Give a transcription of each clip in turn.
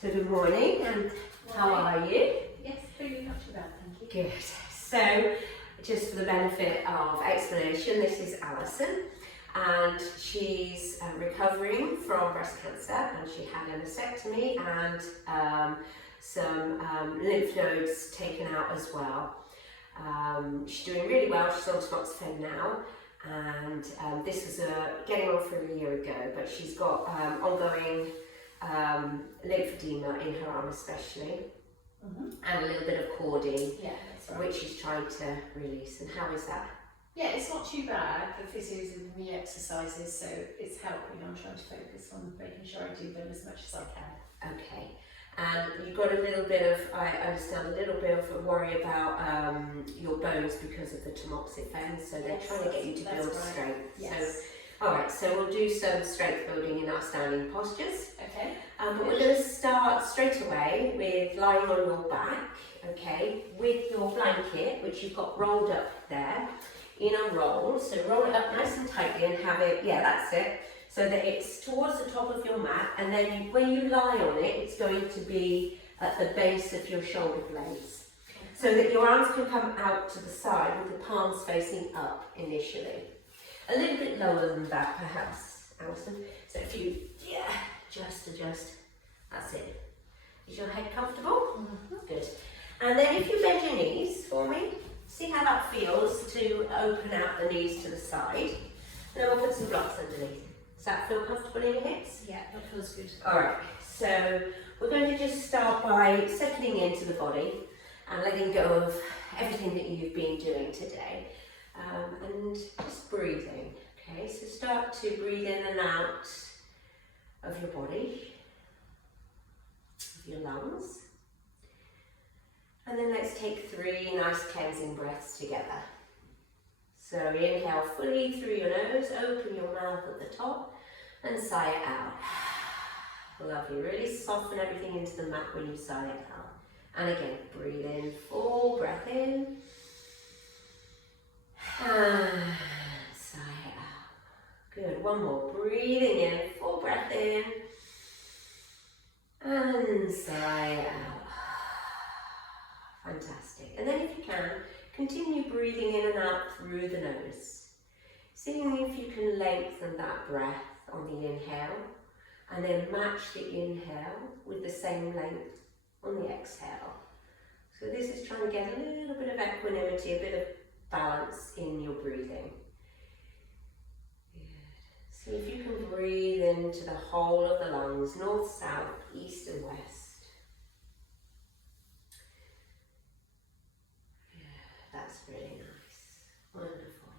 So good morning, and how are you? Yes, really not too bad, thank you. Good. So, just for the benefit of explanation, this is Alison, and she's recovering from breast cancer, and she had a mastectomy and some lymph nodes taken out as well. She's doing really well. She's on tamoxifen now, and this was getting on for a year ago, but she's got ongoing lymphedema in her arm especially, and a little bit of cording, Yeah, that's right. which she's trying to release. And how is that? Yeah, it's not too bad. The physio's giving me exercises, so it's helping. I'm trying to focus on making sure I do them as much as I can. Okay. And you've got a little bit of, I understand, a little bit of a worry about your bones because of the tamoxifen, so they're trying to get you to build strength. Yes. So, all right, so we'll do some strength building in our standing postures. Okay. But we're going to start straight away with lying on your back, okay, with your blanket, which you've got rolled up there in a roll. So roll it up nice and tightly and have it, yeah, that's it, so that it's towards the top of your mat, and then when you lie on it, it's going to be at the base of your shoulder blades, so that your arms can come out to the side with the palms facing up initially. A little bit lower than that, perhaps, Alison. So if you, just adjust. That's it. Is your head comfortable? Good. And then if you bend your knees for me, see how that feels to open out the knees to the side. And then we'll put some blocks underneath. Does that feel comfortable in your hips? Yeah, that feels good. Alright, so we're going to just start by settling into the body and letting go of everything that you've been doing today. And just breathing. Okay, so start to breathe in and out of your body, of your lungs. And then let's take 3 nice cleansing breaths together. So inhale fully through your nose, open your mouth at the top, and sigh it out. Lovely, really soften everything into the mat when you sigh it out. And again, breathe in, full breath in, and sigh it out. Good, one more, breathing in, full breath in, and sigh it out. Fantastic. And then if you can, continue breathing in and out through the nose. Seeing if you can lengthen that breath on the inhale, and then match the inhale with the same length on the exhale. So this is trying to get a little bit of equanimity, a bit of balance in your breathing. Good. So if you can breathe into the whole of the lungs, north, south, east and west. That's really nice. Wonderful.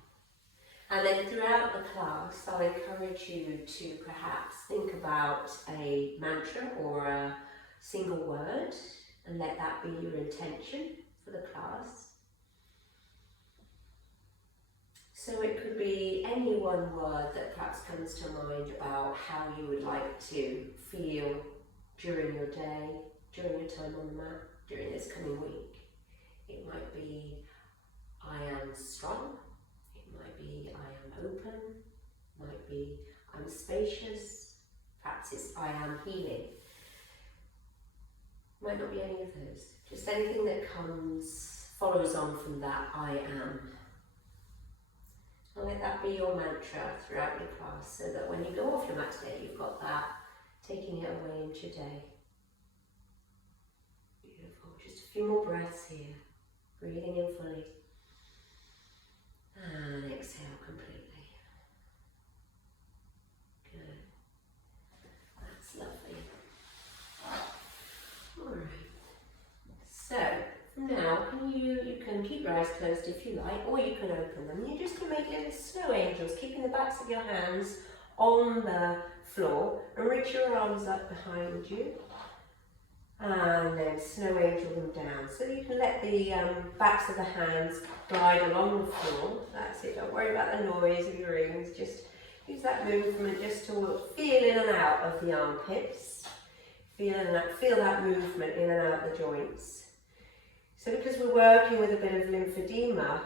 And then throughout the class, I'll encourage you to perhaps think about a mantra or a single word and let that be your intention for the class. So it could be any one word that perhaps comes to mind about how you would like to feel during your day, during your time on the mat, during this coming week. It might be I am strong, it might be I am open, it might be I'm spacious, perhaps it's I am healing. Might not be any of those, just anything that follows on from that I am. And let that be your mantra throughout your class, so that when you go off your mat today, you've got that, taking it away into your day. Beautiful, just a few more breaths here, breathing in fully. And exhale completely. Good. That's lovely. Alright. So, now you can keep your eyes closed if you like, or you can open them. You just can make little snow angels, keeping the backs of your hands on the floor, and reach your arms up behind you. And then snow angel them down. So you can let the backs of the hands glide along the floor. That's it, don't worry about the noise of your ears. Just use that movement just to feel in and out of the armpits. Feel that movement in and out the joints. So because we're working with a bit of lymphedema,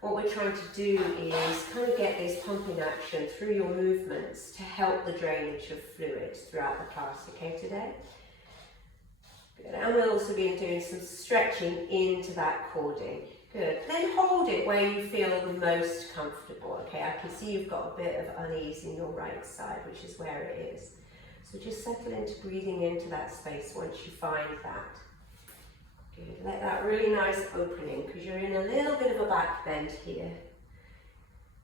what we're trying to do is kind of get this pumping action through your movements to help the drainage of fluids throughout the class, okay, today? Good, and we'll also be doing some stretching into that cording. Good, then hold it where you feel the most comfortable. Okay, I can see you've got a bit of unease in your right side, which is where it is. So just settle into breathing into that space once you find that. Good, let that really nice opening, because you're in a little bit of a back bend here.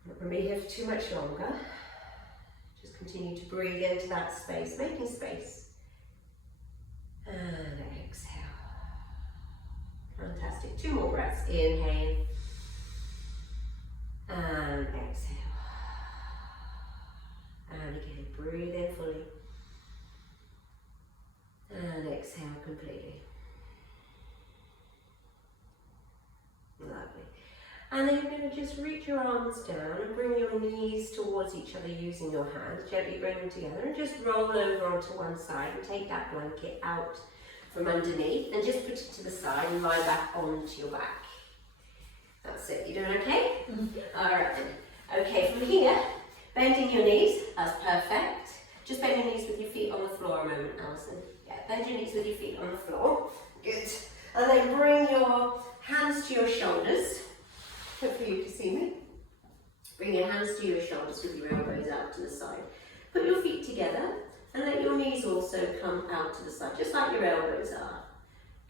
Not going to be here for too much longer. Just continue to breathe into that space, making space. And exhale. Fantastic. 2 more breaths. Inhale. And exhale. And again, breathe in fully. And exhale completely. Lovely. And then you're going to just reach your arms down and bring your knees towards each other using your hands. Gently bring them together and just roll over onto one side and take that blanket out from underneath and just put it to the side and lie back onto your back. That's it. You doing okay? Mm-hmm. All right then. Okay, from here, bending your knees. That's perfect. Just bend your knees with your feet on the floor a moment, Alison. Yeah, bend your knees with your feet on the floor. Good. And then bring your hands to your shoulders. Hopefully you can see me. Bring your hands to your shoulders with your elbows out to the side. Put your feet together and let your knees also come out to the side, just like your elbows are.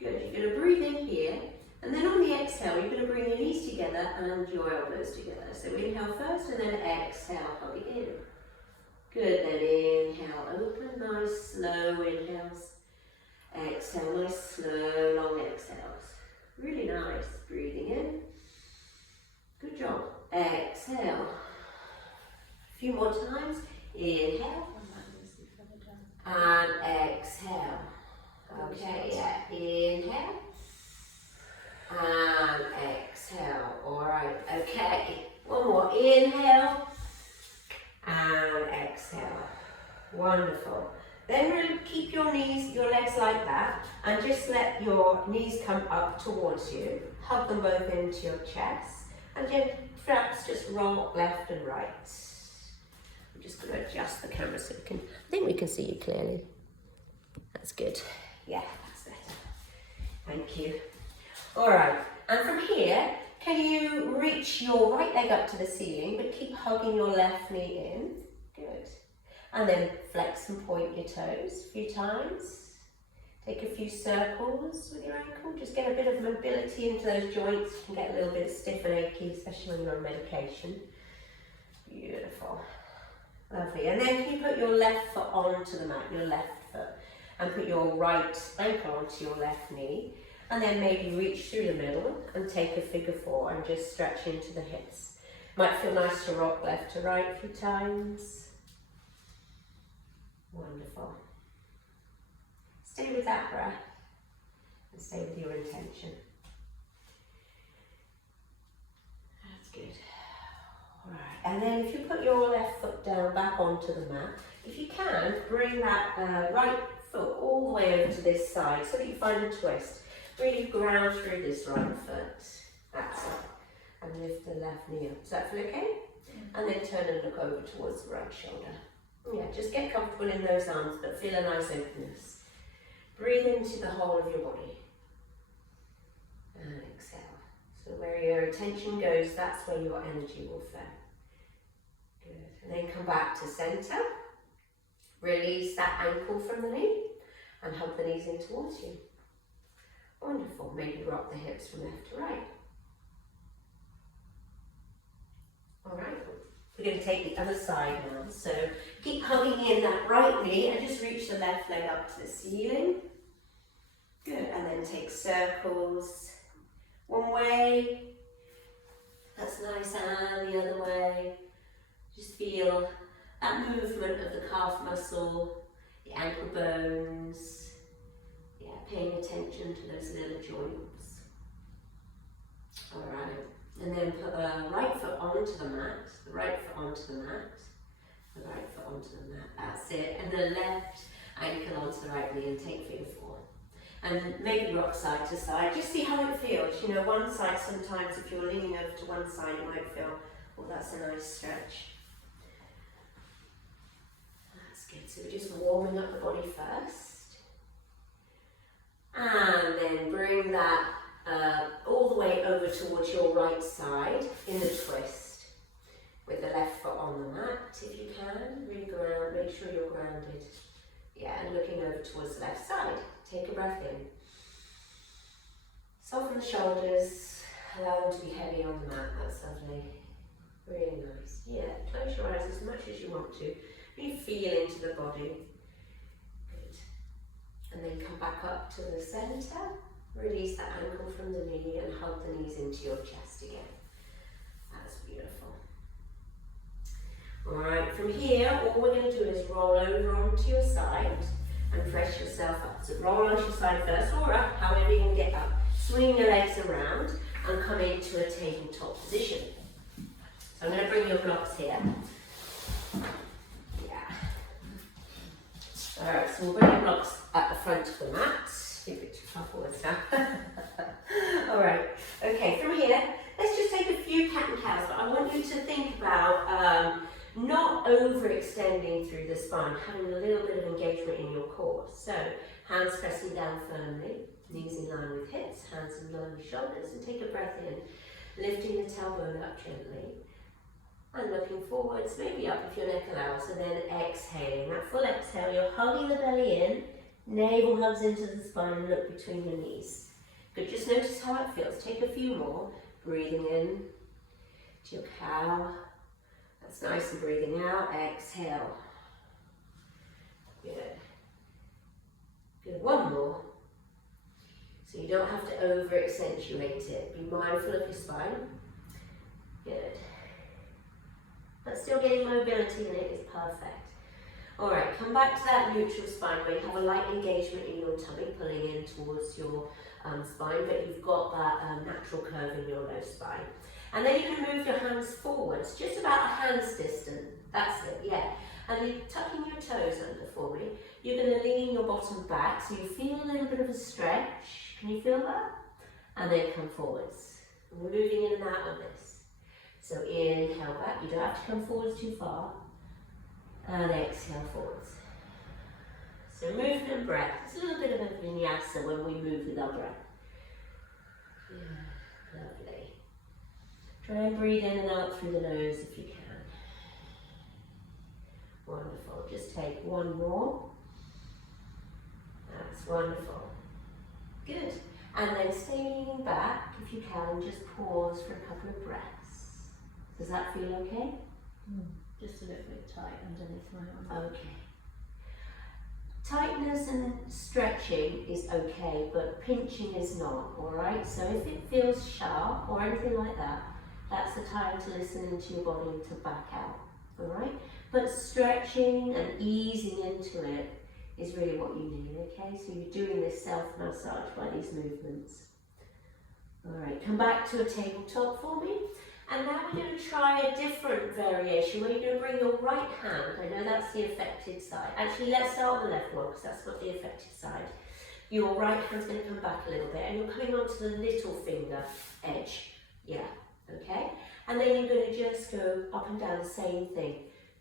Good, you're going to breathe in here, and then on the exhale, you're going to bring your knees together and your elbows together. So inhale first, and then exhale, hug it in. Good, then inhale, open, nice, slow inhales. Exhale, nice, slow, long exhales. Really nice, breathing in. Good job. Exhale. A few more times. Inhale. And exhale. Okay, yeah. Inhale. And exhale. Alright, okay. One more. Inhale. And exhale. Wonderful. Then really keep your knees, your legs like that, and just let your knees come up towards you. Hug them both into your chest. And then perhaps just roll left and right. I'm just going to adjust the camera so we can, I think we can see you clearly. That's good. Yeah, that's better. Thank you. All right, and from here, can you reach your right leg up to the ceiling, but keep hugging your left knee in. Good. And then flex and point your toes a few times. Take a few circles with your ankle. Just get a bit of mobility into those joints. You can get a little bit stiff and achy, especially when you're on medication. Beautiful. Lovely. And then can you put your left foot onto the mat, your left foot, and put your right ankle onto your left knee. And then maybe reach through the middle and take a figure 4 and just stretch into the hips. Might feel nice to rock left to right a few times. Wonderful. Stay with that breath and stay with your intention. That's good. All right. And then if you put your left foot down back onto the mat, if you can, bring that right foot all the way over to this side so that you find a twist. Really ground through this right foot. That's it. And lift the left knee up. Does that feel okay? And then turn and look over towards the right shoulder. Yeah, just get comfortable in those arms, but feel a nice openness. Breathe into the whole of your body. And exhale. So where your attention goes, that's where your energy will flow. Good. And then come back to center. Release that ankle from the knee and hug the knees in towards you. Wonderful. Maybe rock the hips from left to right. All right. We're going to take the other side now. So keep hugging in that right knee and just reach the left leg up to the ceiling. Good. And then take circles. One way. That's nice. And the other way. Just feel that movement of the calf muscle, the ankle bones. Yeah, paying attention to those little joints. All right. And then put the right foot onto the mat, the right foot onto the mat, the right foot onto the mat, that's it. And the left ankle onto the right knee and take figure 4. And maybe rock side to side, just see how it feels. You know, one side sometimes if you're leaning over to one side you might feel, oh that's a nice stretch. That's good, so we're just warming up the body first. bring that all the way over towards your right side in the twist with the left foot on the mat if you can. Really ground, make sure you're grounded. Yeah, and looking over towards the left side. Take a breath in. Soften the shoulders, allow them to be heavy on the mat. That's lovely. Really nice. Yeah, close your eyes as much as you want to. Really feel into the body. Good. And then come back up to the centre. Release that ankle from the knee and hug the knees into your chest again. That's beautiful. Alright, from here, all we're going to do is roll over onto your side and press yourself up. So roll onto your side first, or up, however you can get up. Swing your legs around and come into a tabletop position. So I'm going to bring your blocks here. Yeah. Alright, so we'll bring your blocks at the front of the mat. A bit too far forwards now. Alright, okay, from here, let's just take a few cat and cows, but I want you to think about not overextending through the spine, having a little bit of engagement in your core. So, hands pressing down firmly, knees in line with hips, hands in line with shoulders, and take a breath in, lifting the tailbone up gently, and looking forwards, maybe up if your neck allows, and then exhaling. That full exhale, you're hugging the belly in, navel hugs into the spine, and look between your knees. Good, just notice how it feels. Take a few more, breathing in to your cow. That's nice, and breathing out, exhale. Good. Good, one more. So you don't have to over accentuate it. Be mindful of your spine. Good. But still getting mobility in it is perfect. Alright, come back to that neutral spine where you have a light engagement in your tummy, pulling in towards your spine, but you've got that natural curve in your low spine. And then you can move your hands forwards, just about a hand's distance. That's it, yeah. And you're tucking your toes under for me. You're going to lean your bottom back, so you feel a little bit of a stretch. Can you feel that? And then come forwards. And we're moving in and out of this. So inhale back, you don't have to come forwards too far. And exhale forwards. So movement and breath. It's a little bit of a vinyasa when we move with our breath. Yeah, lovely. Try and breathe in and out through the nose if you can. Wonderful. Just take one more. That's wonderful. Good. And then stay leaning back if you can. Just pause for a couple of breaths. Does that feel okay? Just a little bit tight underneath my arm. Okay. Tightness and stretching is okay, but pinching is not, alright? So if it feels sharp or anything like that, that's the time to listen into your body and to back out, alright? But stretching and easing into it is really what you need, okay? So you're doing this self-massage by these movements. Alright, come back to a tabletop for me. And now we're going to try a different variation where you're going to bring your right hand. I know that's the affected side. Actually, let's start with the left one because that's not the affected side. Your right hand's going to come back a little bit and you're coming onto the little finger edge. Yeah, okay? And then you're going to just go up and down the same thing.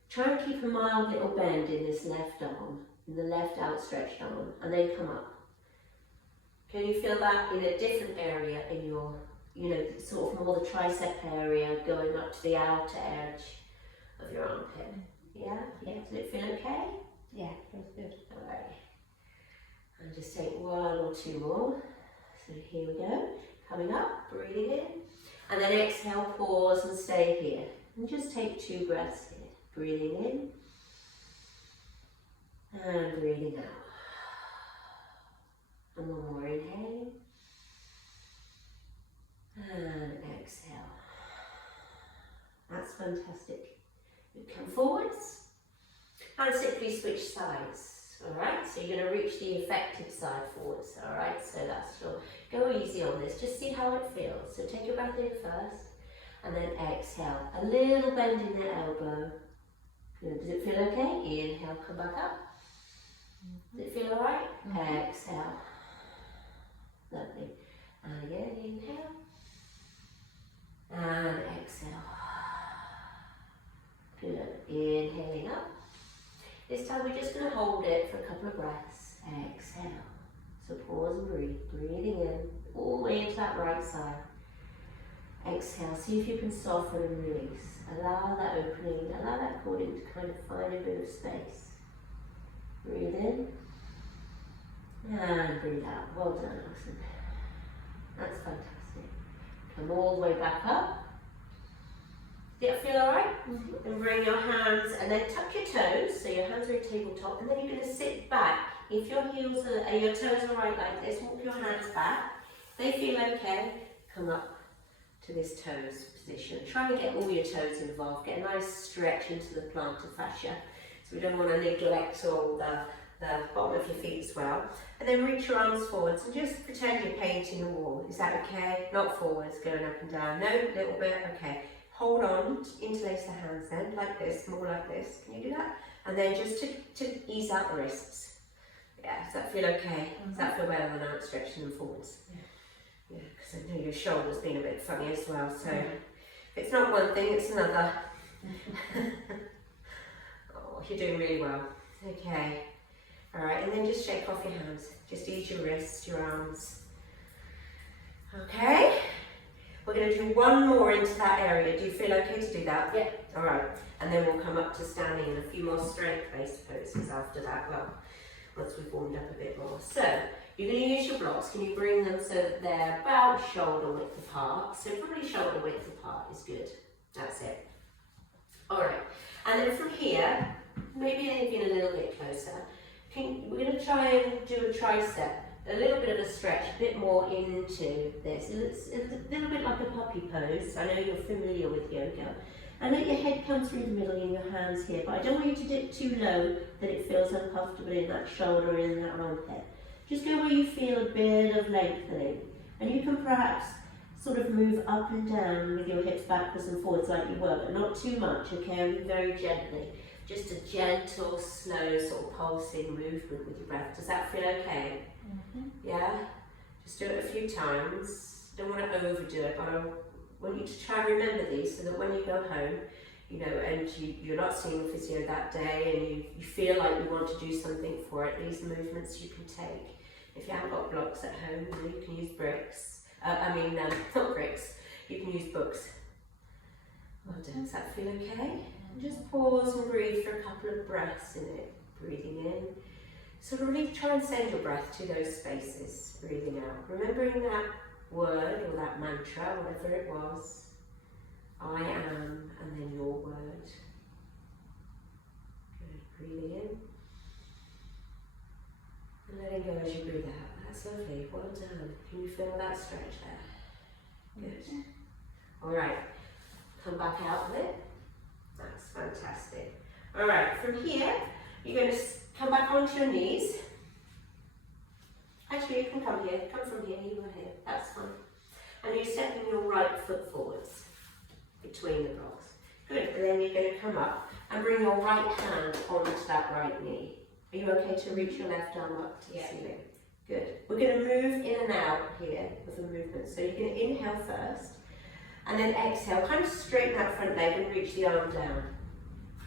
Try and keep a mild little bend in this left arm, in the left outstretched arm, and then come up. Can you feel that in a different area in your, you know, sort of more the tricep area going up to the outer edge of your armpit? Yeah? Yeah? Does it feel okay? Yeah, feels good. Alright. And just take one or two more. So here we go. Coming up, breathing in. And then exhale, pause and stay here. And just take 2 breaths here. Breathing in. And breathing out. And one more inhale. And exhale. That's fantastic. You come forwards and simply switch sides. Alright, so you're going to reach the affected side forwards. Alright, so that's your, go easy on this, just see how it feels. So take a breath in first and then exhale. A little bend in the elbow. Good. Does it feel okay? Inhale, come back up. Does it feel alright? Exhale. Lovely. And again, inhale. And exhale. Good. Inhaling up. This time we're just going to hold it for a couple of breaths. Exhale. So pause and breathe. Breathing in, all the way into that right side. Exhale, see if you can soften and release. Allow that opening, allow that cording to kind of find a bit of space. Breathe in. And breathe out. Well done, Alison. That's fantastic. Come all the way back up. Does that feel alright? Mm-hmm. And bring your hands and then tuck your toes. So your hands are at tabletop, and then you're going to sit back. If your heels are, your toes are right like this, walk your hands back. If they feel okay, come up to this toes position. Try and get all your toes involved. Get a nice stretch into the plantar fascia. So we don't want to neglect all the bottom of your feet as well. And then reach your arms forwards and just pretend you're painting a wall. Is that okay? Not forwards, going up and down. No, a little bit. Okay. Hold on, interlace the hands then, like this, more like this. Can you do that? And then just to ease out the wrists. Yeah, does that feel okay? Does that feel better than out stretching them forwards? Yeah, because I know your shoulder's been a bit funny as well, so if it's not one thing, it's another. Oh, you're doing really well. Okay. Alright, and then just shake off your hands. Just ease your wrists, your arms. Okay. We're going to do one more into that area. Do you feel okay to do that? Yeah. Alright. And then we'll come up to standing and a few more strength-based poses after that. Well, once we've warmed up a bit more. So, you're going to use your blocks. Can you bring them so that they're about shoulder width apart? So probably shoulder width apart is good. That's it. Alright. And then from here, maybe even a little bit closer. We're going to try and do a tricep, a little bit of a stretch, a bit more into this. It's a little bit like a puppy pose. I know you're familiar with yoga. And let your head come through the middle in your hands here, but I don't want you to dip too low that it feels uncomfortable in that shoulder and in that armpit. Just go where you feel a bit of lengthening. And you can perhaps sort of move up and down with your hips backwards and forwards like you were, but not too much, okay? Only very gently. Just a gentle, slow, sort of pulsing movement with your breath. Does that feel okay? Mm-hmm. Yeah? Just do it a few times. Don't want to overdo it, but I want you to try and remember these so that when you go home, you know, and you're not seeing a physio that day and you feel like you want to do something for it, these are movements you can take. If you haven't got blocks at home, you can use bricks. Not bricks, you can use books. Well done. Does that feel okay? And just pause and breathe for a couple of breaths in it. Breathing in. So really try and send your breath to those spaces. Breathing out. Remembering that word or that mantra, whatever it was. I am, and then your word. Good. Breathing in. And letting go as you breathe out. That's lovely. Well done. Can you feel that stretch there? Good. Alright. Come back out with it. That's fantastic. Alright, from here, you're going to come back onto your knees. Actually, you can come here. Come from here, you go here. That's fine. And you're stepping your right foot forwards between the blocks. Good. And then you're going to come up and bring your right hand onto that right knee. Are you okay to reach your left arm up to the ceiling? Good. We're going to move in and out here with the movement. So you're going to inhale first. And then exhale, kind of straighten that front leg and reach the arm down.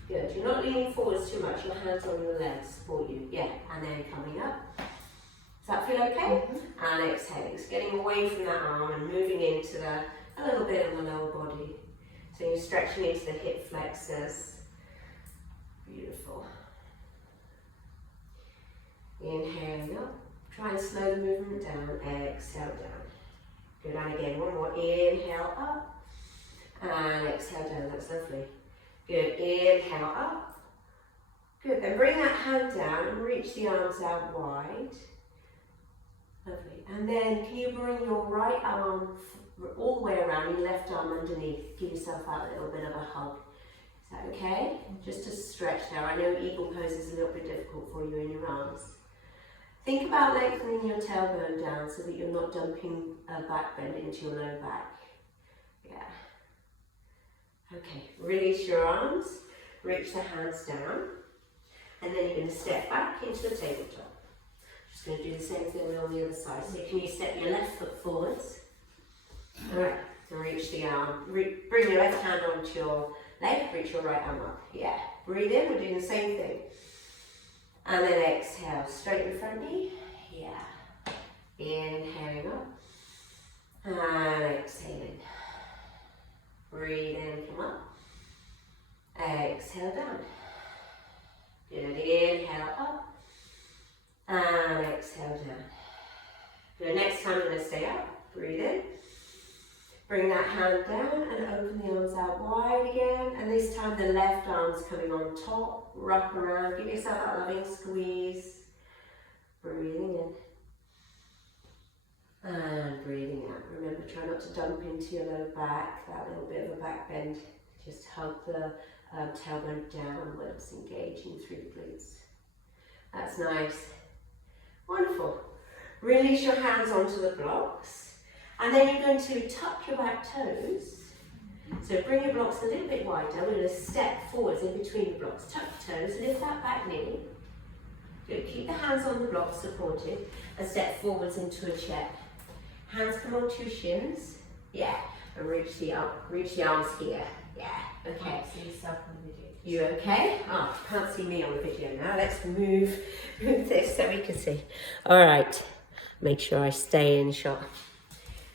Good. You're not leaning forwards too much. Your hands on your legs support you. Yeah. And then coming up. Does that feel okay? Mm-hmm. And exhaling. So getting away from that arm and moving into a little bit of the lower body. So you're stretching into the hip flexors. Beautiful. Inhaling up. Try and slow the movement down. Exhale down. Good. And again, one more. Inhale up. And exhale down. That's lovely. Good. Inhale up. Good. Then bring that hand down and reach the arms out wide. Lovely. And then can you bring your right arm all the way around, your left arm underneath. Give yourself out a little bit of a hug. Is that okay? Just to stretch there. I know eagle pose is a little bit difficult for you in your arms. Think about lengthening your tailbone down so that you're not dumping a back bend into your low back. Yeah. Okay, release your arms, reach the hands down, and then you're going to step back into the tabletop. Just going to do the same thing on the other side. So can you step your left foot forwards? Alright, and reach the arm. Bring your left hand onto your leg, reach your right arm up. Yeah, breathe in, we're doing the same thing. And then exhale, straighten the front knee. Yeah. Inhaling up. And exhaling. Breathe in, come up. Exhale down. Good, inhale up. And exhale down. Good, next time you're going to stay up. Breathe in. Bring that hand down and open the arms out wide again. And this time the left arm's coming on top. Wrap around. Give yourself that loving squeeze. Breathing in. And breathing out. Remember, try not to dump into your low back. That little bit of a back bend. Just hug the tailbone downwards, engaging through the glutes. That's nice. Wonderful. Release your hands onto the blocks. And then you're going to tuck your back toes. So bring your blocks a little bit wider. We're going to step forwards in between the blocks. Tuck your toes, lift that back knee. Good. Keep the hands on the blocks supported and step forwards into a chair. Hands come onto your shins. Yeah. And reach the arms here. Yeah. Okay. Can't see yourself on the video. You okay? Oh, you can't see me on the video now. Let's move this so we can see. All right. Make sure I stay in shot.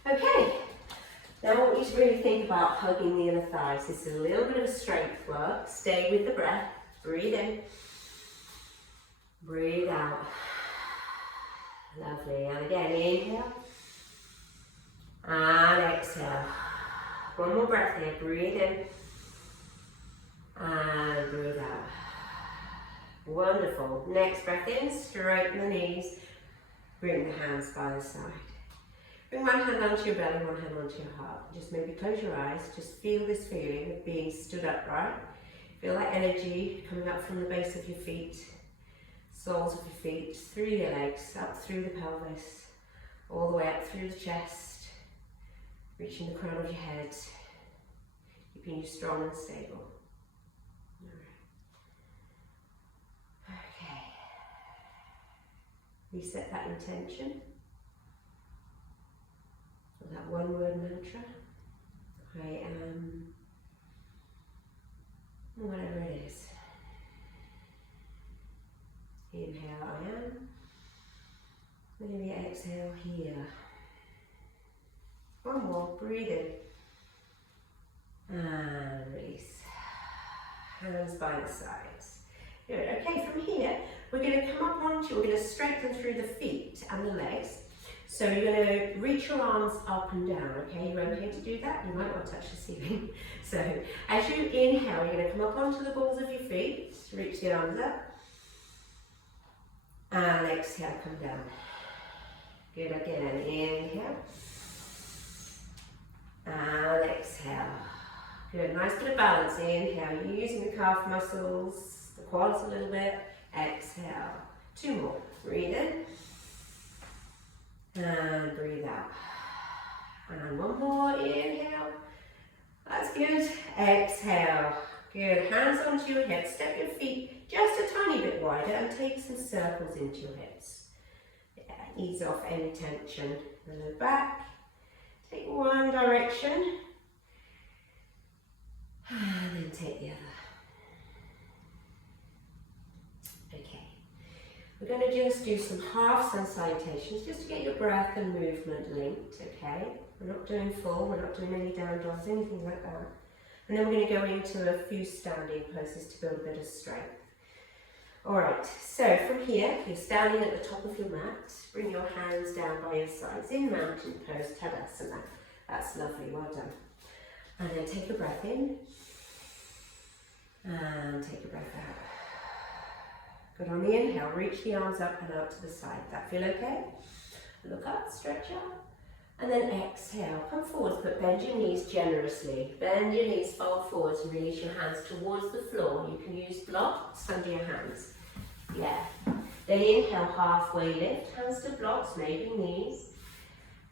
Okay. Now I want you to really think about hugging the inner thighs. This is a little bit of a strength work. Stay with the breath. Breathe in. Breathe out. Lovely. And again, inhale. And exhale. One more breath here. Breathe in. And breathe out. Wonderful. Next breath in. Straighten the knees. Bring the hands by the side. Bring one hand onto your belly, one hand onto your heart. Just maybe close your eyes. Just feel this feeling of being stood upright. Feel that energy coming up from the base of your feet, soles of your feet, through your legs, up through the pelvis, all the way up through the chest, reaching the crown of your head, keeping you strong and stable. Okay. Reset that intention. That one word mantra. I am whatever it is. Inhale, I am. Maybe exhale here. One more, breathe in. And release. Hands by the sides. Good, okay, from here, we're going to come up onto, we're going to strengthen through the feet and the legs. So you're going to reach your arms up and down, okay? You're okay to do that? You might want to touch the ceiling. So as you inhale, you're going to come up onto the balls of your feet, reach the arms up, and exhale, come down. Good, again, inhale, and exhale. Good, nice bit of balance, inhale, you're using the calf muscles, the quads a little bit, exhale. Two more, breathe in. And breathe out. And one more, inhale. That's good. Exhale. Good. Hands onto your hips. Step your feet just a tiny bit wider and take some circles into your hips. Yeah, ease off any tension. And look back. Take one direction. And then take the other. We're going to just do some half sun salutations just to get your breath and movement linked, okay? We're not doing full, we're not doing any down dogs, anything like that. And then we're going to go into a few standing poses to build a bit of strength. Alright, so from here, you're standing at the top of your mat. Bring your hands down by your sides in mountain pose, Tadasana. That's lovely, well done. And then take a breath in. And take a breath out. Good, on the inhale, reach the arms up and out to the side. That feel okay? Look up, stretch up. And then exhale, come forwards, but bend your knees generously. Bend your knees, fold forwards and release your hands towards the floor. You can use blocks under your hands. Yeah. Then inhale, halfway lift, hands to blocks, maybe knees.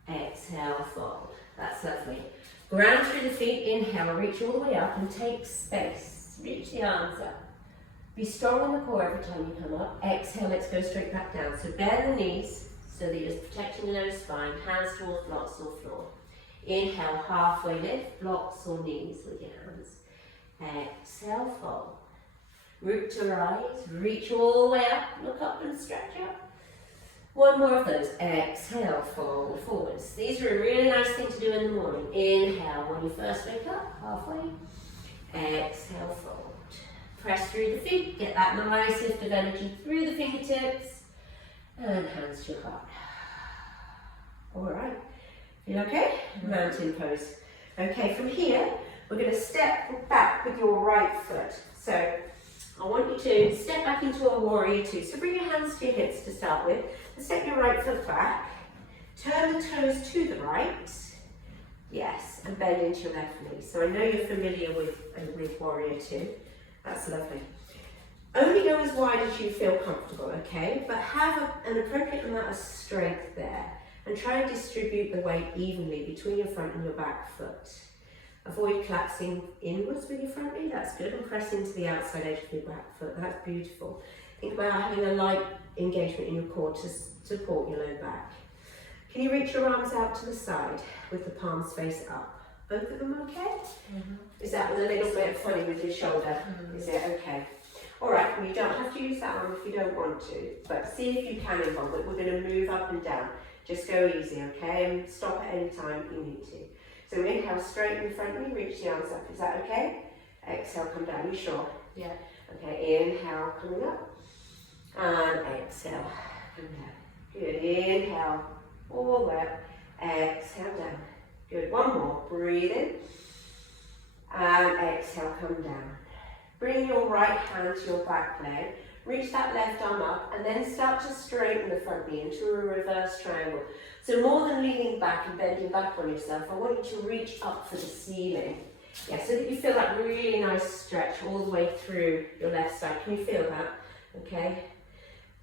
Exhale, fold. That's lovely. Ground through the feet, inhale, reach all the way up and take space. Reach the arms up. Be strong in the core every time you come up. Exhale, let's go straight back down. So bend the knees so that you're protecting the nose spine, hands towards blocks or floor. Inhale, halfway lift, blocks or knees with your hands. Exhale, fold. Root to rise, reach all the way up, look up and stretch up. One more of those. Exhale, fold forwards. These are a really nice thing to do in the morning. Inhale when you first wake up, halfway. Exhale, fold. Press through the feet, get that nice lift of energy through the fingertips, and hands to your heart. All right, feel okay? Mountain pose. Okay, from here, we're going to step back with your right foot. So I want you to step back into a warrior two. So bring your hands to your hips to start with, and step your right foot back. Turn the toes to the right. Yes, and bend into your left knee. So I know you're familiar with warrior two. That's lovely. Only go as wide as you feel comfortable, okay? But have an appropriate amount of strength there. And try and distribute the weight evenly between your front and your back foot. Avoid collapsing inwards with your front knee, that's good. And press into the outside edge of your back foot, that's beautiful. Think about having a light engagement in your core to support your low back. Can you reach your arms out to the side with the palms face up? Both of them okay? Is that a little bit funny with your shoulder? Is it okay? All right, well, you don't have to use that arm if you don't want to, but see if you can involve it. We're going to move up and down. Just go easy, okay? And stop at any time if you need to. So inhale, straighten the front knee, reach the arms up. Is that okay? Exhale, come down. You sure? Yeah. Okay, inhale, coming up. And exhale, come down. Good, inhale, all the way up. Exhale, down. Good, one more. Breathe in. And exhale, come down. Bring your right hand to your back leg. Reach that left arm up and then start to straighten the front knee into a reverse triangle. So more than leaning back and bending back on yourself, I want you to reach up for the ceiling. Yeah, so that you feel that really nice stretch all the way through your left side. Can you feel that? Okay.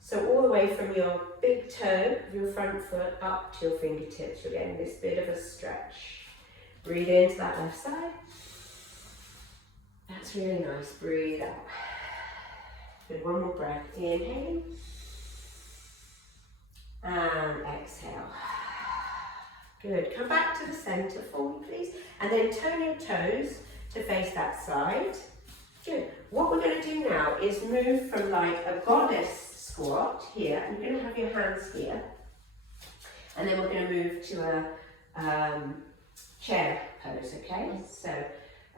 So all the way from your big toe of your front foot up to your fingertips. You're getting this bit of a stretch. Breathe into that left side. That's really nice. Breathe out. Good, one more breath. Inhaling. And exhale. Good. Come back to the centre for me, please. And then turn your toes to face that side. Good. What we're going to do now is move from like a goddess squat here. And you're going to have your hands here. And then we're going to move to a chair pose, okay? So,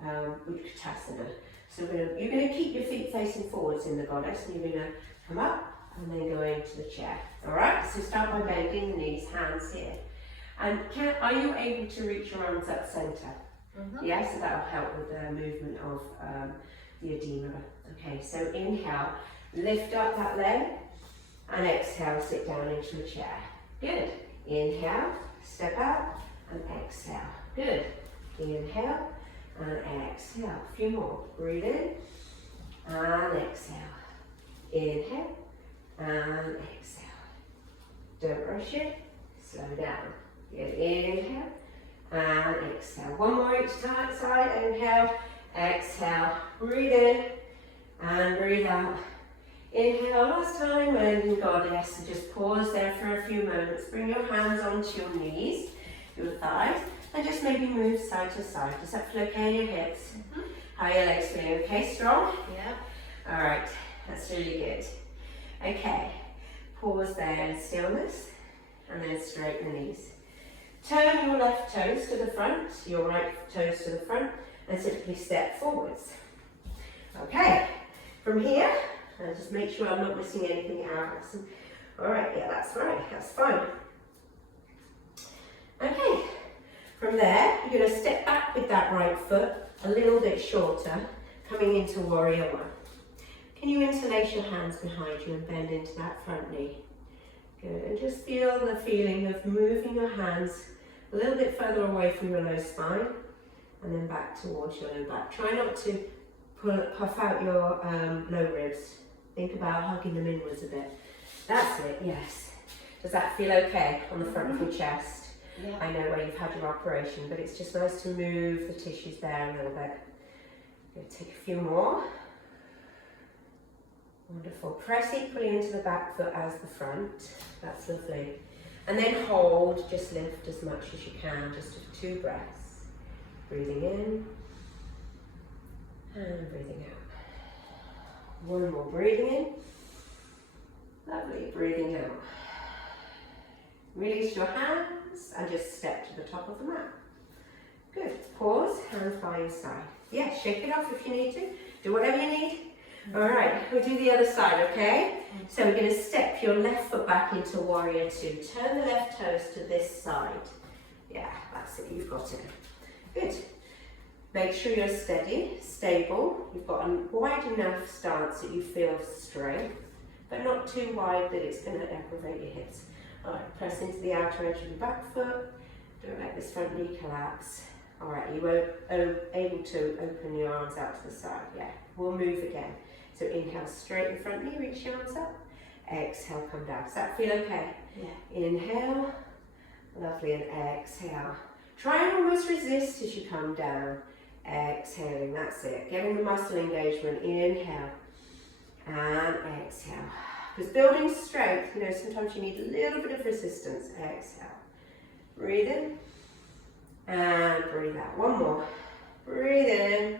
Utkatasana. So you're going to keep your feet facing forwards in the goddess, and you're going to come up and then go into the chair. All right, so start by bending the knees, hands here. And are you able to reach your arms up centre? Yeah, so that'll help with the movement of the edema. Okay, so inhale, lift up that leg, and exhale, sit down into a chair. Good. Inhale, step out, and exhale. Good. Inhale. And exhale, a few more. Breathe in and exhale. Inhale and exhale. Don't rush it, slow down. Good, inhale and exhale. One more each side, inhale, exhale. Breathe in and breathe out. Inhale, last time, and goddess. So just pause there for a few moments. Bring your hands onto your knees, your thighs. And just maybe move side to side. Does that feel okay in your hips? How are your legs feeling? Okay, strong? Yeah. All right, that's really good. Okay, pause there in stillness, and then straighten the knees. Turn your left toes to the front, your right toes to the front, and simply step forwards. Okay, from here, and just make sure I'm not missing anything out. All right, yeah, that's right, that's fine. Okay. From there, you're going to step back with that right foot a little bit shorter, coming into warrior one. Can you interlace your hands behind you and bend into that front knee? Good, and just feel the feeling of moving your hands a little bit further away from your low spine, and then back towards your low back. Try not to puff out your low ribs. Think about hugging them inwards a bit. That's it, yes. Does that feel okay on the front of your chest? Yeah. I know where you've had your operation, but it's just nice to move the tissues there a little bit. Going to take a few more. Wonderful. Press equally into the back foot as the front. That's lovely. And then hold, just lift as much as you can, just 2 breaths. Breathing in and breathing out. One more, breathing in. Lovely, breathing out. Release your hands and just step to the top of the mat. Good. Pause, hands by your side. Yeah, shake it off if you need to. Do whatever you need. All right, we'll do the other side, okay? So we're going to step your left foot back into warrior two. Turn the left toes to this side. Yeah, that's it, you've got it. Good. Make sure you're steady, stable. You've got a wide enough stance that you feel strength, but not too wide that it's going to aggravate your hips. All right, press into the outer edge of your back foot. Don't let this front knee collapse. All right, you were able to open your arms out to the side. Yeah, we'll move again. So inhale, straighten the front knee, reach your arms up. Exhale, come down. Does that feel okay? Yeah. Inhale, lovely, and exhale. Try and almost resist as you come down. Exhaling, that's it. Getting the muscle engagement. Inhale and exhale. Because building strength, you know, sometimes you need a little bit of resistance. Exhale. Breathe in and breathe out. One more. Breathe in.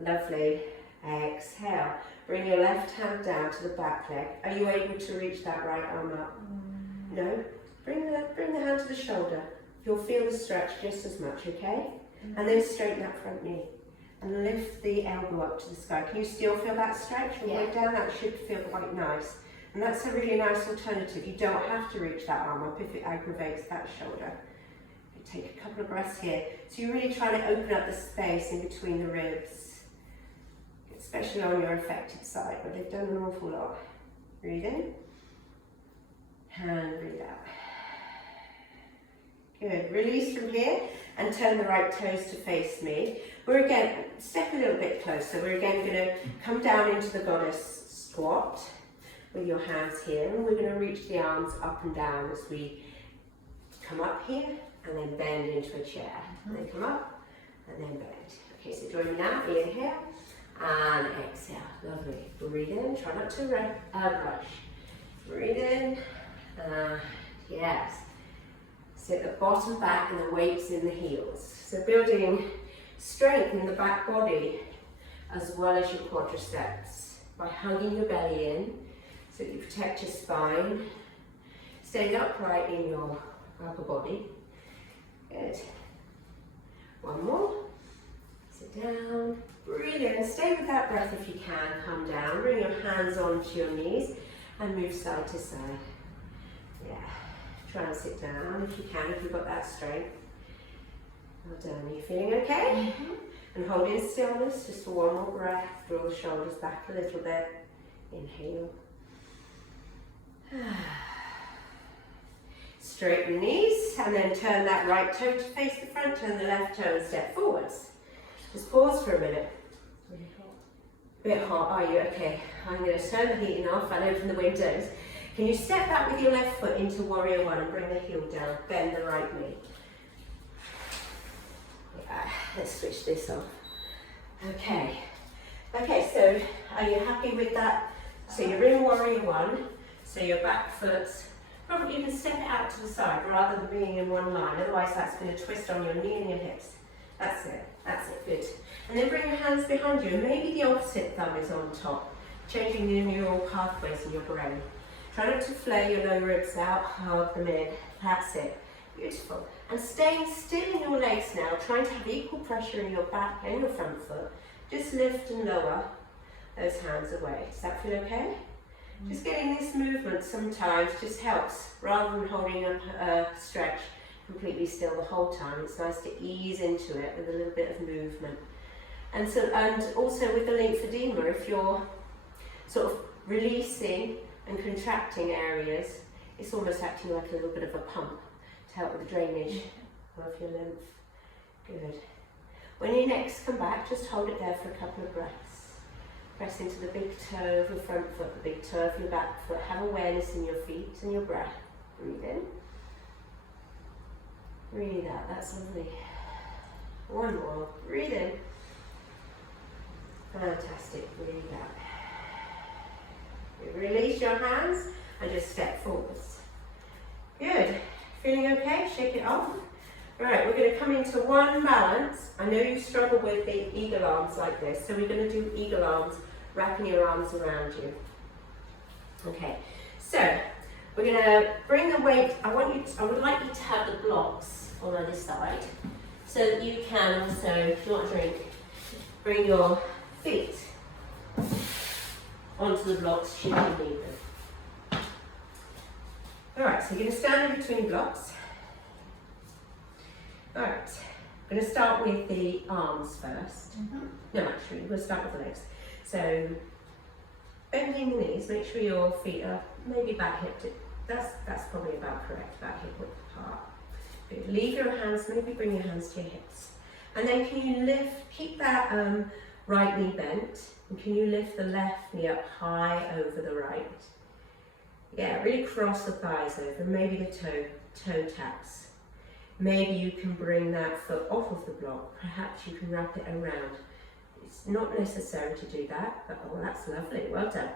Lovely. Exhale. Bring your left hand down to the back leg. Are you able to reach that right arm up? No? Bring the hand to the shoulder. You'll feel the stretch just as much, okay? And then straighten that front knee. And lift the elbow up to the sky. Can you still feel that stretch? All the way down, that should feel quite nice. And that's a really nice alternative. You don't have to reach that arm up if it aggravates that shoulder. You take a couple of breaths here. So you're really trying to open up the space in between the ribs, especially on your affected side, where they've done an awful lot. Breathe in and breathe out. Good. Release from here and turn the right toes to face me. We're again, step a little bit closer. We're again going to come down into the goddess squat with your hands here, and we're going to reach the arms up and down as we come up here and then bend into a chair. And then come up and then bend. Okay, so join me now. Inhale and exhale. Lovely. Breathe in. Try not to rush. Breathe in. Yes. Sit the bottom back and the weight's in the heels. So building strength in the back body as well as your quadriceps by hugging your belly in so that you protect your spine. Staying upright in your upper body. Good. One more. Sit down. Breathe in. Stay with that breath if you can. Come down. Bring your hands onto your knees and move side to side. Yeah. Try and sit down if you can, if you've got that strength. Well done. Are you feeling okay? And hold in stillness just for one more breath. Draw the shoulders back a little bit. Inhale. Straighten the knees and then turn that right toe to face the front, turn the left toe and step forwards. Just pause for a minute. A bit hot, are you? Okay. I'm going to turn the heating off and open the windows. Can you step back with your left foot into warrior one and bring the heel down, bend the right knee. Yeah, let's switch this off. Okay, so are you happy with that? So you're in warrior one, so your back foot's, probably you can step it out to the side rather than being in one line, otherwise that's going to twist on your knee and your hips. That's it, good. And then bring your hands behind you, and maybe the opposite thumb is on top, changing the neural pathways in your brain. Try not to flare your lower ribs out, hug them in. That's it. Beautiful. And staying still in your legs now, trying to have equal pressure in your back and your front foot. Just lift and lower those hands away. Does that feel okay? Just getting this movement sometimes just helps, rather than holding up a stretch completely still the whole time. It's nice to ease into it with a little bit of movement. And also with the lymphedema, if you're sort of releasing and contracting areas, it's almost acting like a little bit of a pump to help with the drainage of your lymph. Good. When you next come back, just hold it there for a couple of breaths. Press into the big toe of your front foot, the big toe of your back foot. Have awareness in your feet and your breath. Breathe in. Breathe out. That's lovely. One more. Breathe in. Fantastic. Breathe out. Release your hands and just step forwards. Good. Feeling okay? Shake it off. Right, we're going to come into one balance. I know you struggle with the eagle arms like this, so we're going to do eagle arms, wrapping your arms around you. Okay, so We're going to bring the weight. I would like you to have the blocks on either side, so that you can also, if you want a drink, bring your feet onto the blocks should you need them. Alright, so you're going to stand in between blocks. Alright, I'm going to start with the arms first. No, actually, we'll start with the legs. So, bending the knees, make sure your feet are maybe back hip. That's probably about correct, back hip width apart. Good. Leave your hands, maybe bring your hands to your hips. And then can you lift, keep that right knee bent, and can you lift the left knee up high over the right? Yeah, really cross the thighs over, maybe the toe taps. Maybe you can bring that foot off of the block, perhaps you can wrap it around. It's not necessary to do that, but oh, that's lovely, well done.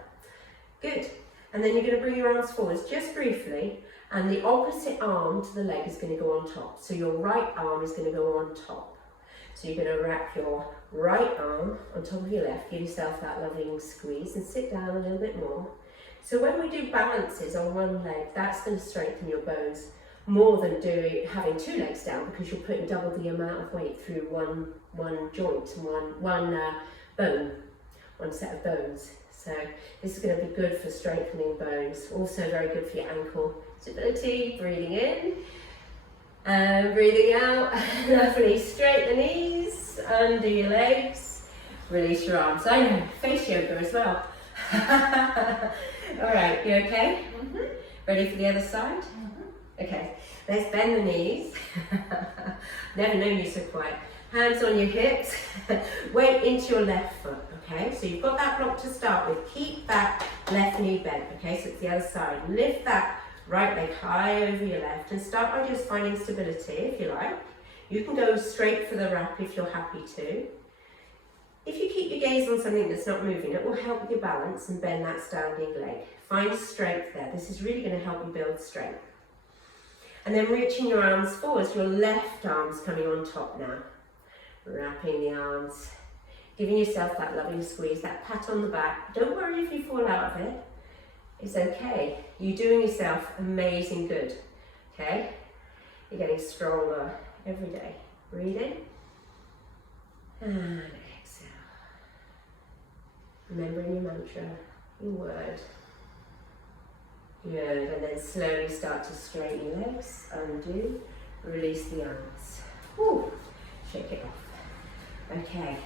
Good, and then you're going to bring your arms forwards just briefly, and the opposite arm to the leg is going to go on top. So your right arm is going to go on top. So you're going to wrap your right arm on top of your left, give yourself that lovely squeeze, and sit down a little bit more. So when we do balances on one leg, that's going to strengthen your bones more than having two legs down, because you're putting double the amount of weight through one joint and one set of bones. So this is going to be good for strengthening bones, also very good for your ankle stability. Breathing in and breathing out. Lovely, straight the knees, under your legs, release your arms. I know, face yoga as well. Alright, you okay? Ready for the other side? Okay, let's bend the knees. Never known you so quiet. Hands on your hips, weight into your left foot, okay? So you've got that block to start with. Keep that left knee bent, okay? So it's the other side. Lift that right leg high over your left and start by just finding stability, if you like. You can go straight for the wrap if you're happy to. If you keep your gaze on something that's not moving, it will help with your balance and bend that standing leg. Find strength there. This is really going to help you build strength. And then reaching your arms forwards, your left arm's coming on top now. Wrapping the arms, giving yourself that loving squeeze, that pat on the back. Don't worry if you fall out of it. It's okay. You're doing yourself amazing good, okay? You're getting stronger every day. Breathe in and exhale. Remembering your mantra, your word. Good, and then slowly start to straighten your legs, undo, release the arms. Whew. Shake it off. Okay,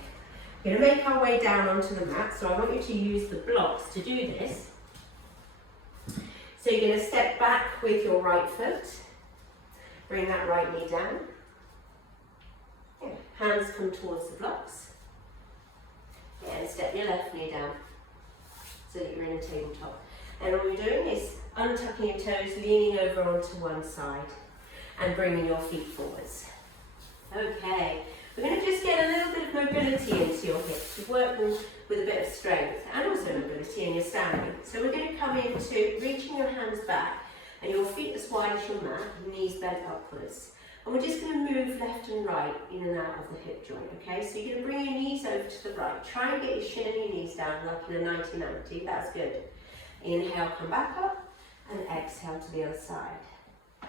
we're going to make our way down onto the mat, so I want you to use the blocks to do this. So you're going to step back with your right foot, bring that right knee down. Yeah. Hands come towards the blocks. Yeah, and step your left knee down so that you're in a tabletop. And all you're doing is untucking your toes, leaning over onto one side and bringing your feet forwards. Okay, we're going to just get a little bit of mobility into your hips. You're working with a bit of strength and also mobility in your standing. So we're going to come into reaching your hands back and your feet as wide as your mat, knees bent upwards. And we're just going to move left and right in and out of the hip joint, okay? So you're going to bring your knees over to the right. Try and get your shin and your knees down like in a 90-90, that's good. Inhale, come back up, and exhale to the other side.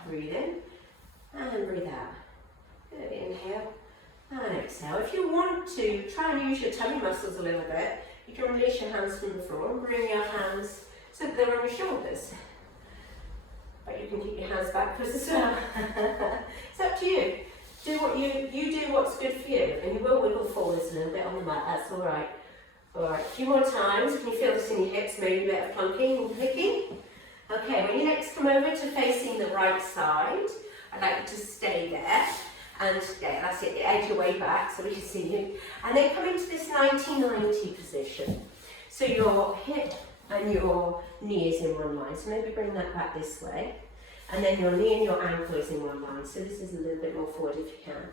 Breathe in, and breathe out. Good, inhale, and exhale. If you want to, try and use your tummy muscles a little bit. You can release your hands from the floor and bring your hands so that they're on your shoulders. But you can keep your hands backwards as well. It's up to you. Do what you do what's good for you, and you will wiggle forwards a little bit on the mat, that's all right. All right, a few more times. Can you feel this in your hips? Maybe a bit of plunking and clicking. Okay, when you next come over to facing the right side, I'd like you to stay there. And yeah, that's it, edge your way back so we can see you. And then come into this 90-90 position. So your hip and your knee is in one line. So maybe bring that back this way. And then your knee and your ankle is in one line. So this is a little bit more forward if you can.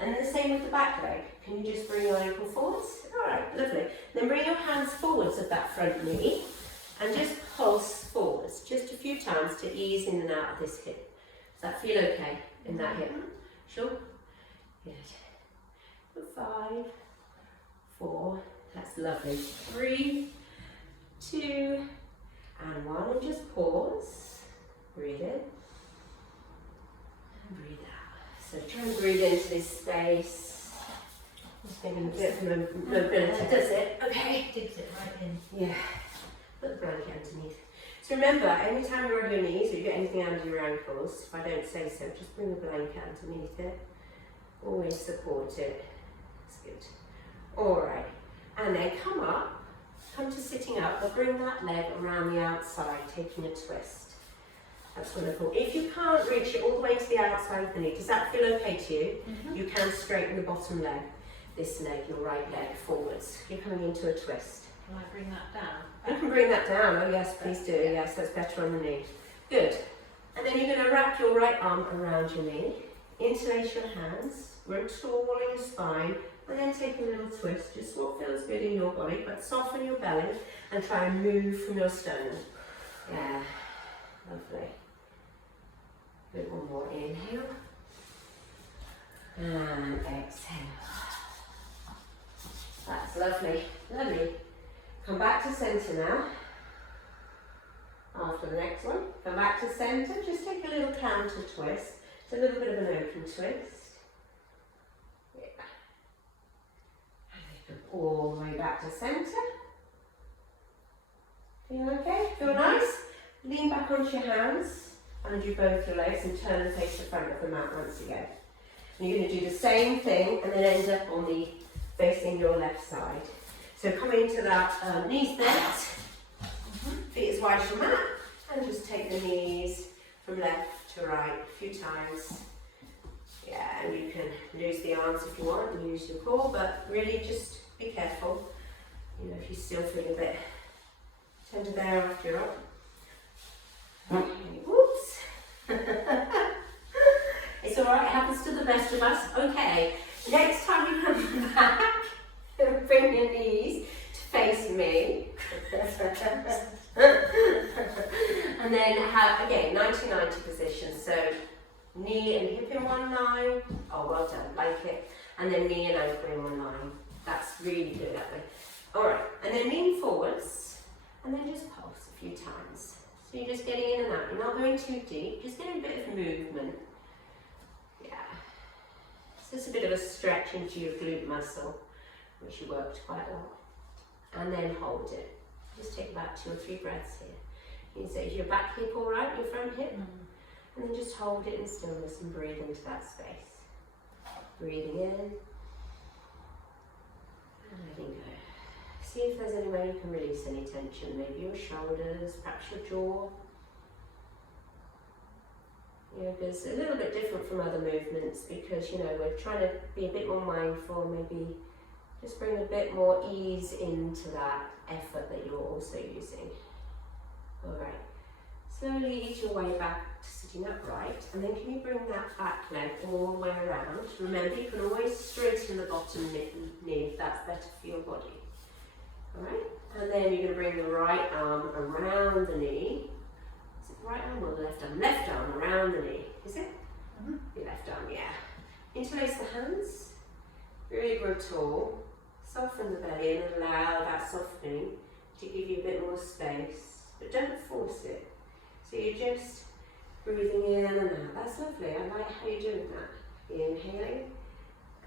And then the same with the back leg. Can you just bring your ankle forwards? All right, lovely. Then bring your hands forwards of that front knee and just pulse forwards just a few times to ease in and out of this hip. Does that feel okay in that hip? Sure? Good. 5, 4, that's lovely. 3, 2, and 1, and just pause. So try and breathe into this space. Just giving a bit of mobility. Does it? Okay. Digs it right in. Yeah. Put the blanket underneath. So remember, anytime you're on your knees or you get anything under your ankles, if I don't say so, just bring the blanket underneath it. Always support it. That's good. Alright. And then come up. Come to sitting up, but bring that leg around the outside, taking a twist. That's wonderful. If you can't reach it all the way to the outside of the knee, does that feel okay to you? You can straighten the bottom leg, this leg, your right leg, forwards. You're coming into a twist. Can I bring that down? You can bring that down. Oh yes, please do. Yes, that's better on the knee. Good. And then you're going to wrap your right arm around your knee. Interlace your hands. Grow tall in your spine. And then take a little twist. Just what feels good in your body. But soften your belly and try and move from your sternum. Yeah. Lovely. A bit one more. Inhale. And exhale. That's lovely. Lovely. Come back to centre now. After the next one, come back to centre. Just take a little counter twist. It's a little bit of an open twist. Yeah. And then come all the way back to centre. Feel okay? Feel nice? Lean back onto your hands and do both your legs and turn and face the front of the mat once again. And you're going to do the same thing and then end up on the facing your left side. So come into that knees bent, feet as wide as your mat, and just take the knees from left to right a few times. Yeah, and you can lose the arms if you want and use your core, but really just be careful. You know, if you still feel a bit tender there after you're up. Whoops. It's alright, it happens to the best of us. Okay, next time you come back, bring your knees to face me. And then have, again, 90-90 position. So knee and hip in one line. Oh, well done, like it. And then knee and ankle in one line. That's really good that way. Alright, and then lean forwards. And then just pulse a few times. So you're just getting in and out. You're not going too deep, just getting a bit of movement. Yeah. So it's a bit of a stretch into your glute muscle, which you worked quite a lot. And then hold it. Just take about 2 or 3 breaths here. You can say, is your back hip all right, your front hip? And then just hold it in stillness and breathe into that space. Breathing in. And letting go. See if there's any way you can release any tension. Maybe your shoulders, perhaps your jaw. Yoga's a little bit different from other movements because, you know, we're trying to be a bit more mindful, maybe just bring a bit more ease into that effort that you're also using. Alright, slowly ease your way back to sitting upright, and then can you bring that back leg all the way around? Remember, you can always straighten the bottom knee if that's better for your body. Alright, and then you're going to bring the right arm around the knee. Is it the right arm or the left arm? Left arm around the knee, is it? Your left arm, yeah. Interlace the hands, really grow tall. Soften the belly and allow that softening to give you a bit more space, but don't force it. So you're just breathing in and out. That's lovely. I like how you're doing that. Inhaling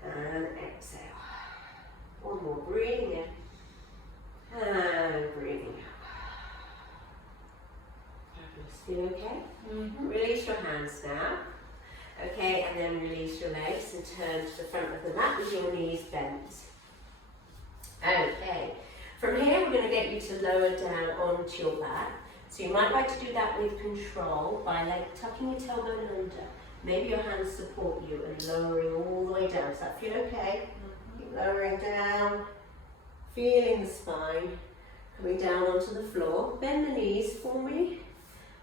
and exhale. One more. Breathing in and breathing out. Fabulous. Feel okay? Release your hands now. Okay, and then release your legs and turn to the front of the mat with your knees bent. Okay, from here we're going to get you to lower down onto your back. So you might like to do that with control by tucking your tailbone under. Maybe your hands support you and lowering all the way down. Does that feel okay? Keep lowering down, feeling the spine, coming down onto the floor. Bend the knees for me.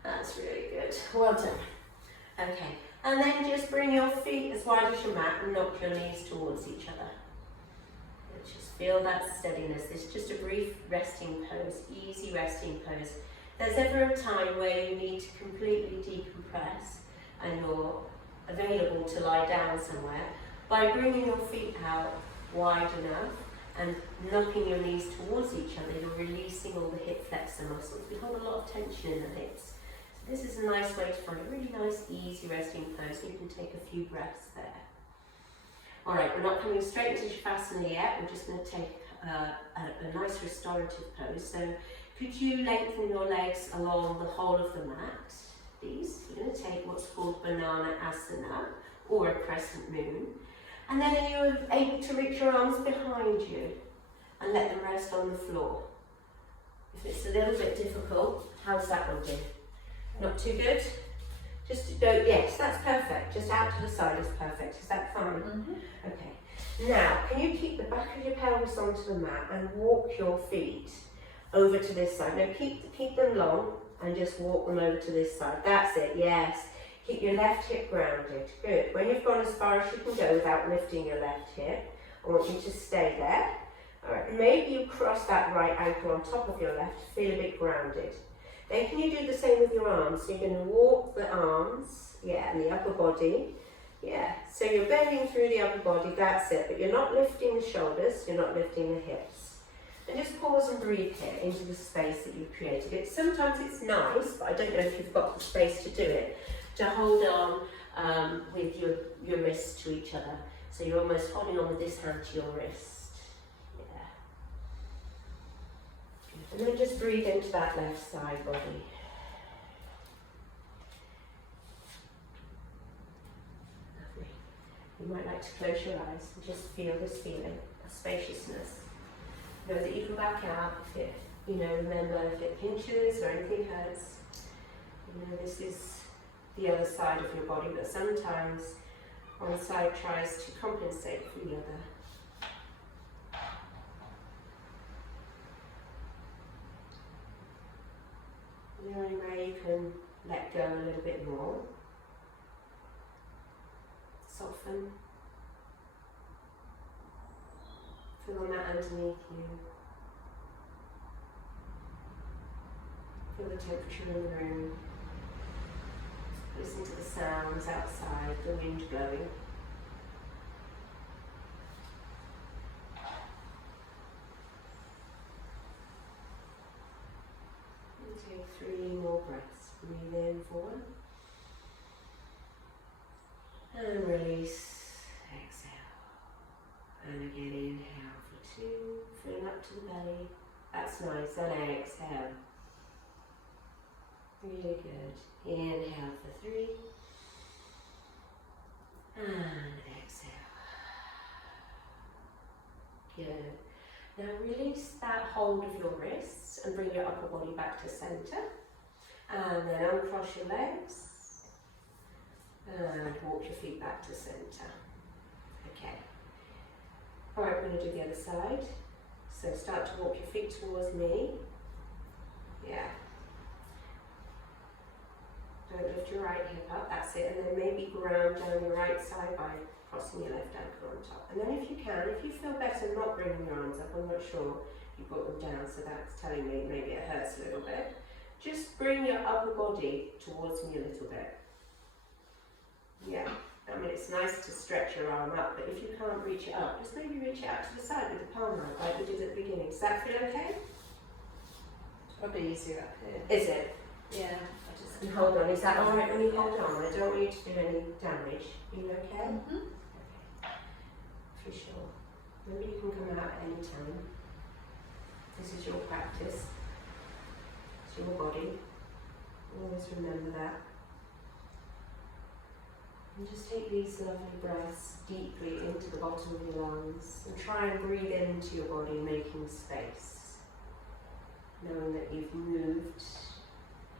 That's really good. Well done. Okay, and then just bring your feet as wide as your mat and knock your knees towards each other. Just feel that steadiness. This is just a brief resting pose, easy resting pose. If there's ever a time where you need to completely decompress and you're available to lie down somewhere, by bringing your feet out wide enough and knocking your knees towards each other, you're releasing all the hip flexor muscles. We hold a lot of tension in the hips. This is a nice way to find a really nice, easy resting pose. You can take a few breaths there. All right, we're not coming straight into Shavasana yet. We're just going to take a nice restorative pose. So could you lengthen your legs along the whole of the mat, please? You're going to take what's called Banana Asana, or a crescent moon. And then are you able to reach your arms behind you and let them rest on the floor? If it's a little bit difficult, how's that one do? Not too good? Just go, yes, that's perfect. Just out to the side is perfect. Is that fine? Mm-hmm. Okay. Now, can you keep the back of your pelvis onto the mat and walk your feet over to this side? Now keep them long and just walk them over to this side. That's it, yes. Keep your left hip grounded. Good. When you've gone as far as you can go without lifting your left hip, I want you to stay there. All right, maybe you cross that right ankle on top of your left, feel a bit grounded. Then can you do the same with your arms? So you're going to walk the arms, yeah, and the upper body. Yeah, so you're bending through the upper body, that's it. But you're not lifting the shoulders, you're not lifting the hips. And just pause and breathe here into the space that you've created. Sometimes it's nice, but I don't know if you've got the space to do it, to hold on with your wrists to each other. So you're almost holding on with this hand to your wrist. Yeah. And then just breathe into that left side body. Lovely. You might like to close your eyes and just feel this feeling of spaciousness. Know that you can back out if it, remember if it pinches or anything hurts. This is the other side of your body, but sometimes one side tries to compensate for the other. Is there any way you can let go a little bit more? Soften. Feel the mat underneath you. Feel the temperature in the room. Listen to the sounds outside, the wind blowing. And take 3 more breaths. Breathe in for 1. And release. Exhale. And again, inhale for 2. Fill up to the belly. That's nice. And exhale. Really good. Inhale for 3. And exhale. Good. Now release that hold of your wrists and bring your upper body back to centre. And then uncross your legs. And walk your feet back to centre. Okay. Alright, we're going to do the other side. So start to walk your feet towards me. Yeah. Don't lift your right hip up, that's it. And then maybe ground down your right side by crossing your left ankle on top. And then if you can, if you feel better not bringing your arms up, I'm not sure you brought them down, so that's telling me maybe it hurts a little bit. Just bring your upper body towards me a little bit. Yeah, I mean it's nice to stretch your arm up, but if you can't reach it up, just maybe reach it out to the side with the palm out like we did at the beginning. Does that feel okay? It's probably easier up here. Is it? Yeah. And hold on, is that alright when you hold on? I don't want you to do any damage. Are you okay? Mm-hmm. Okay. For sure. Maybe you can come out at any time. This is your practice. It's your body. Always remember that. And just take these lovely breaths deeply into the bottom of your lungs and try and breathe into your body, making space. Knowing that you've moved.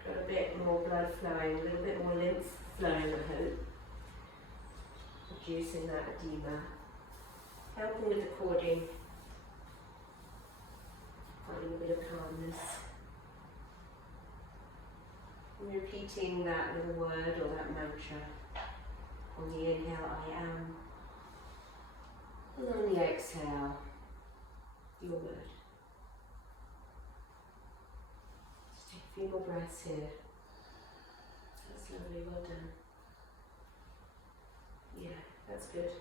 Got a bit more blood flowing, a little bit more lymph flowing, I hope. Reducing that edema. Helping with the cording. Finding a bit of calmness. And repeating that little word or that mantra. On the inhale, I am. And on the exhale, your word. A few more breaths here. That's lovely, well done. Yeah, that's good.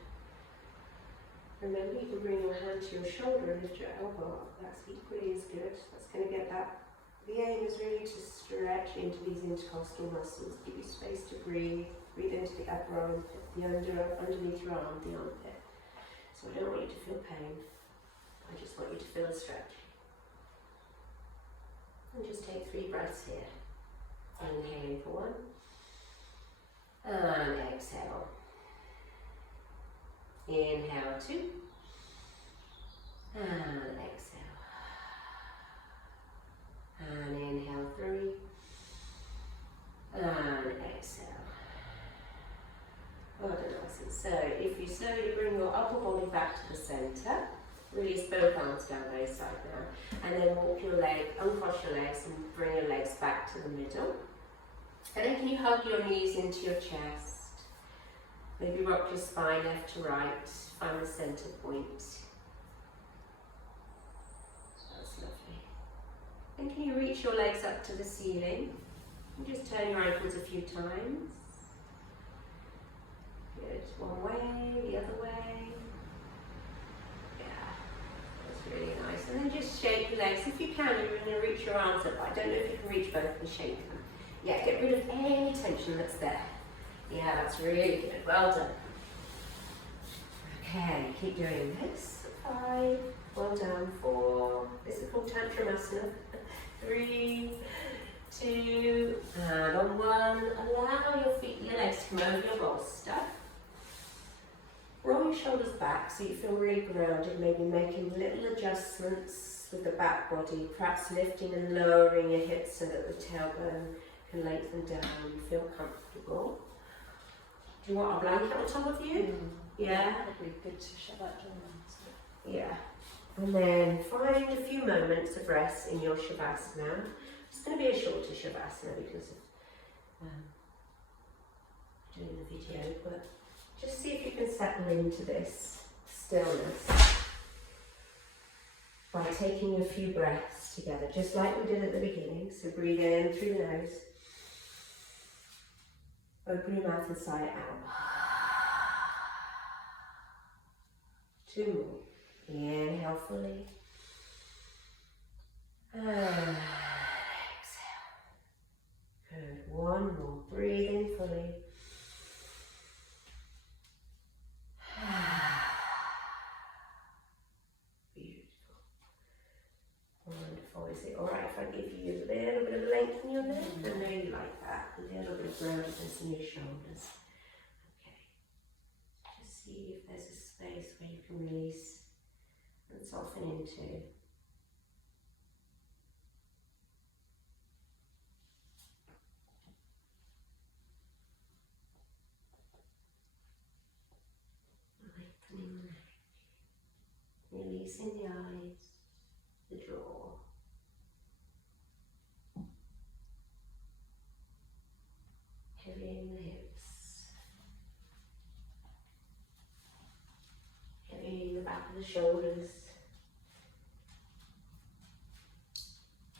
Remember, you can bring your hand to your shoulder and lift your elbow up. That's equally as good. That's going to get that The aim is really to stretch into these intercostal muscles, give you space to breathe. Breathe into the upper armpit, the underneath your arm, the armpit. So I don't want you to feel pain. I just want you to feel a stretch. And just take 3 breaths here. Inhaling for 1. And exhale. Inhale 2. And exhale. And inhale 3. And exhale. Well done, Alison. So if you slowly bring your upper body back to the centre, release both arms down both sides now, and then walk your leg, uncross your legs and bring your legs back to the middle. And then can you hug your knees into your chest? Maybe rock your spine left to right, find the centre point. That's lovely. And can you reach your legs up to the ceiling? And just turn your ankles a few times. Good. One way, the other way. Yeah, that's really nice. And then just shake your legs. If you can, you're going to reach your arms up. I don't know if you can reach both and shake them. Yeah, get rid of any tension that's there. Yeah, that's really good. Well done. Okay, keep doing this. 5. Well done. 4. This is called Tantramásana. 3, 2, and on 1. Allow your feet and your legs to come over your bolster. Roll your shoulders back so you feel really grounded, maybe making little adjustments with the back body, perhaps lifting and lowering your hips so that the tailbone can lengthen down and feel comfortable. Do you want a blanket on top of you? Yeah? That'd be good to shut that door on. Yeah. And then find a few moments of rest in your Shavasana. It's going to be a shorter Shavasana because of doing the video, but just see if you can settle into this stillness by taking a few breaths together, just like we did at the beginning. So breathe in through the nose, open your mouth and sigh it out. 2 more. Inhale fully. And exhale. Good. 1 more. Breathe in fully. Beautiful. Wonderful. Is it alright if I give you a little bit of length in your neck? I know you like that. A little bit of groundedness in your shoulders. Okay. Just see if there's a space where you can release and soften into. Lightening the neck. Releasing the eyes, the jaw. Heavying the hips. Heavying the back of the shoulders.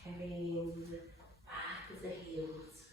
Heavying the back of the heels.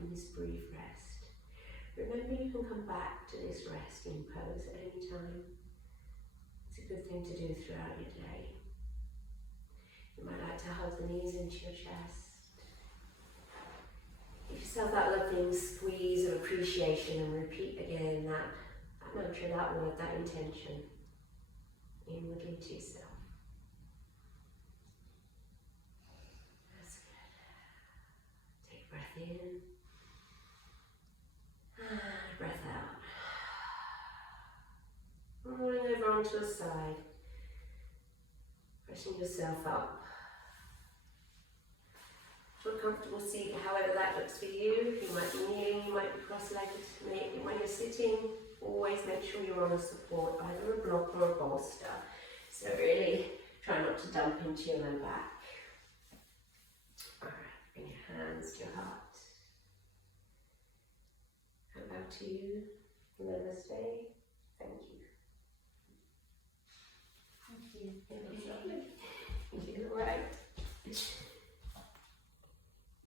in this brief rest. Remember, you can come back to this resting pose at any time. It's a good thing to do throughout your day. You might like to hug the knees into your chest. Give yourself that loving squeeze of appreciation and repeat again that mantra, that word, that intention inwardly to yourself. That's good. Take a breath in. Breath out. Rolling over onto a side. Pressing yourself up. To a comfortable seat, however that looks for you. You might be kneeling, you might be cross-legged. When you're sitting, always make sure you're on a support, either a block or a bolster. So really try not to dump into your low back. Alright, bring your hands to your heart. And back to you. Namaste. Thank you. Thank you. Thank you.